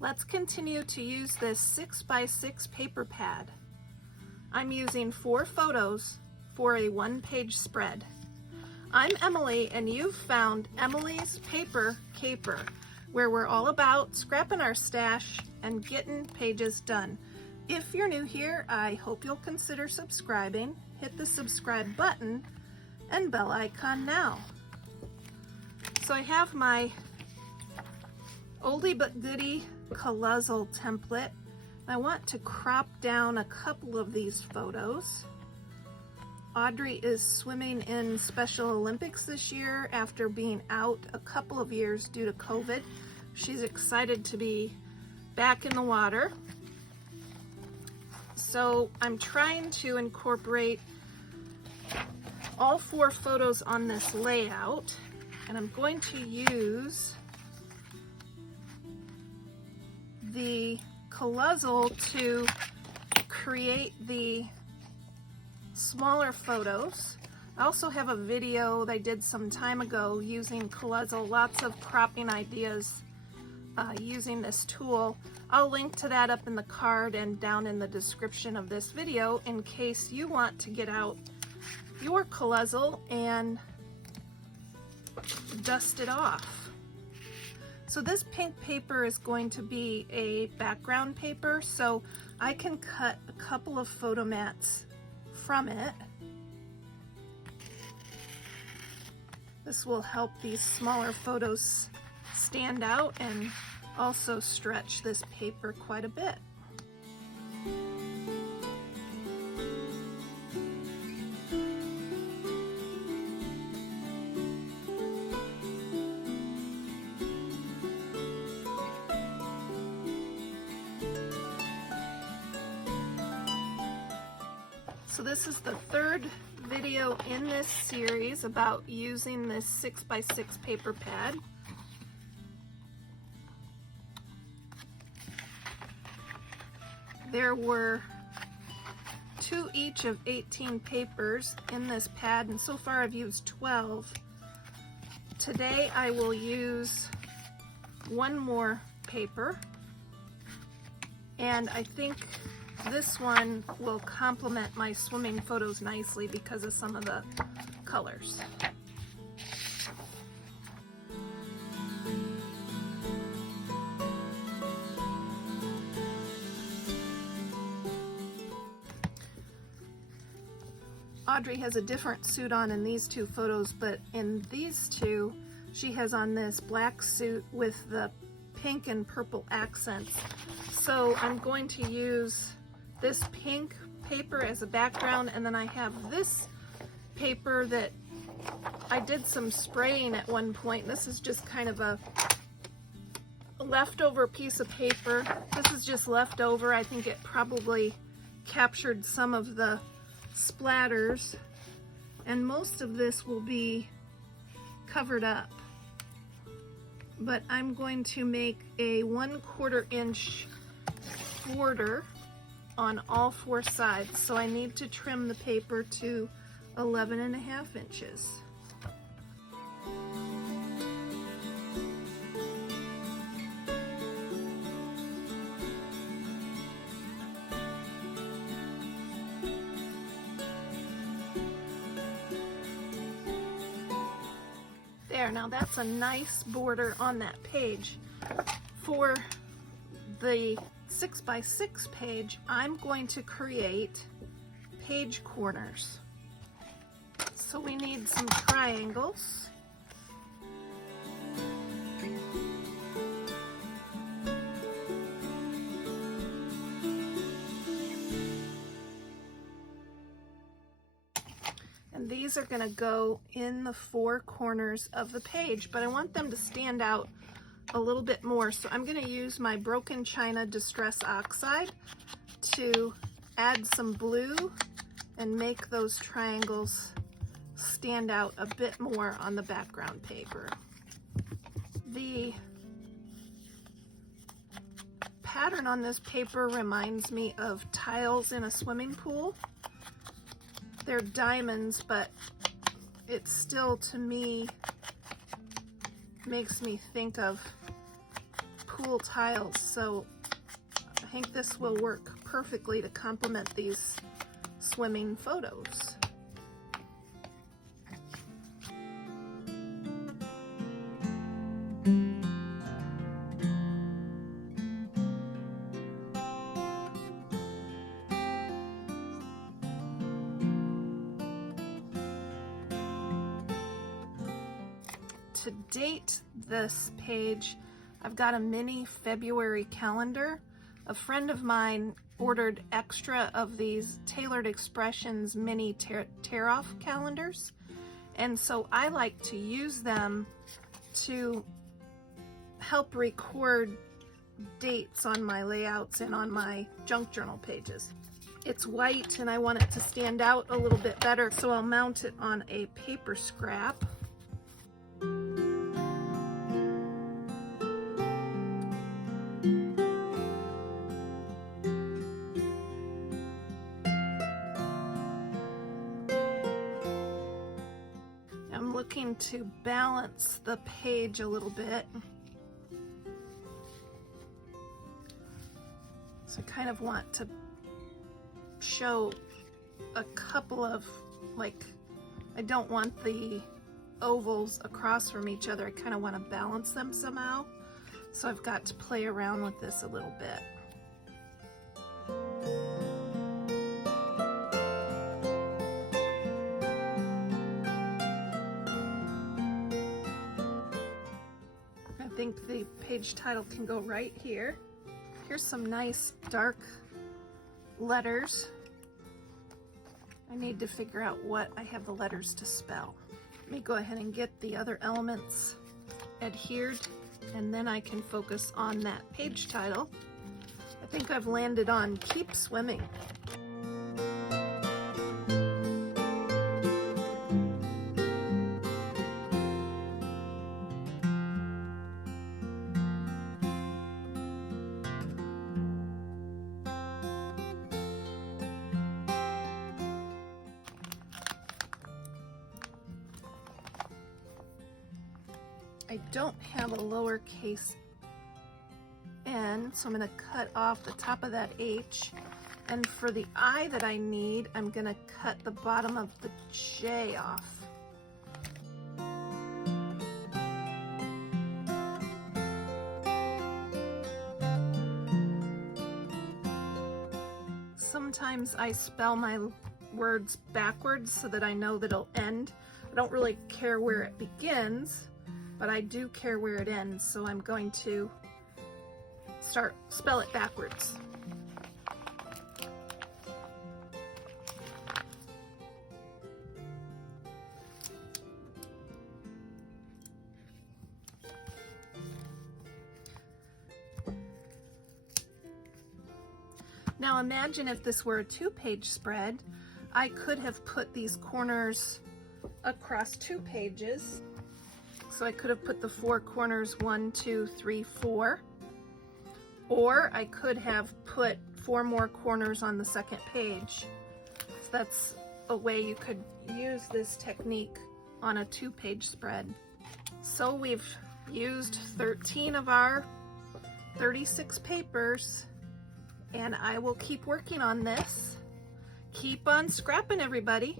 Let's continue to use this 6x6 paper pad. I'm using 4 photos for a 1-page spread. I'm Emilee, and you've found Emilee's Paper Caper, where we're all about scrapping our stash and getting pages done. If you're new here, I hope you'll consider subscribing. Hit the subscribe button and bell icon now. So I have my oldie but goodie Colozzle template. I want to crop down a couple of these photos. Audrey is swimming in Special Olympics this year after being out a couple of years due to COVID. She's excited to be back in the water. So I'm trying to incorporate all 4 photos on this layout, and I'm going to use the Colozzle to create the smaller photos. I also have a video that I did some time ago using Colozzle, lots of cropping ideas using this tool. I'll link to that up in the card and down in the description of this video in case you want to get out your Colozzle and dust it off. So this pink paper is going to be a background paper, so I can cut a couple of photo mats from it. This will help these smaller photos stand out and also stretch this paper quite a bit. So this is the 3rd video in this series about using this 6x6 paper pad. There were 2 each of 18 papers in this pad, and so far I've used 12. Today I will use 1 more paper, and I think this one will complement my swimming photos nicely because of some of the colors. Audrey has a different suit on in these 2 photos, but in these 2, she has on this black suit with the pink and purple accents. So I'm going to use this pink paper as a background, and then I have this paper that I did some spraying at one point. This is just kind of a leftover piece of paper. This is just leftover. I think it probably captured some of the splatters, and most of this will be covered up. But I'm going to make a 1/4 inch border on all 4 sides, so I need to trim the paper to 11.5 inches. There, now that's a nice border on that page. For the 6x6 page, I'm going to create page corners. So we need some triangles. And these are going to go in the 4 corners of the page, but I want them to stand out a little bit more, so I'm going to use my Broken China Distress Oxide to add some blue and make those triangles stand out a bit more on the background paper. The pattern on this paper reminds me of tiles in a swimming pool. They're diamonds, but it still, to me, makes me think of cool tiles, so I think this will work perfectly to complement these swimming photos. To date this page, I've got a mini February calendar. A friend of mine ordered extra of these Tailored Expressions mini tear-off calendars, and so I like to use them to help record dates on my layouts and on my junk journal pages. It's white and I want it to stand out a little bit better, so I'll mount it on a paper scrap. I'm looking to balance the page a little bit. So I kind of want to show a couple of, like, I don't want the ovals across from each other. I kind of want to balance them somehow. So I've got to play around with this a little bit. I think the page title can go right here. Here's some nice dark letters. I need to figure out what I have the letters to spell. Let me go ahead and get the other elements adhered, and then I can focus on that page title. I think I've landed on Keep Swimming. I don't have a lowercase n, so I'm going to cut off the top of that H. And for the I that I need, I'm going to cut the bottom of the J off. Sometimes I spell my words backwards so that I know that it'll end. I don't really care where it begins, but I do care where it ends, so I'm going to spell it backwards. Now imagine if this were a 2-page spread, I could have put these corners across 2 pages. So I could have put the 4 corners 1, 2, 3, 4. Or I could have put 4 more corners on the second page. So that's a way you could use this technique on a 2-page spread. So we've used 13 of our 36 papers, and I will keep working on this. Keep on scrapping, everybody.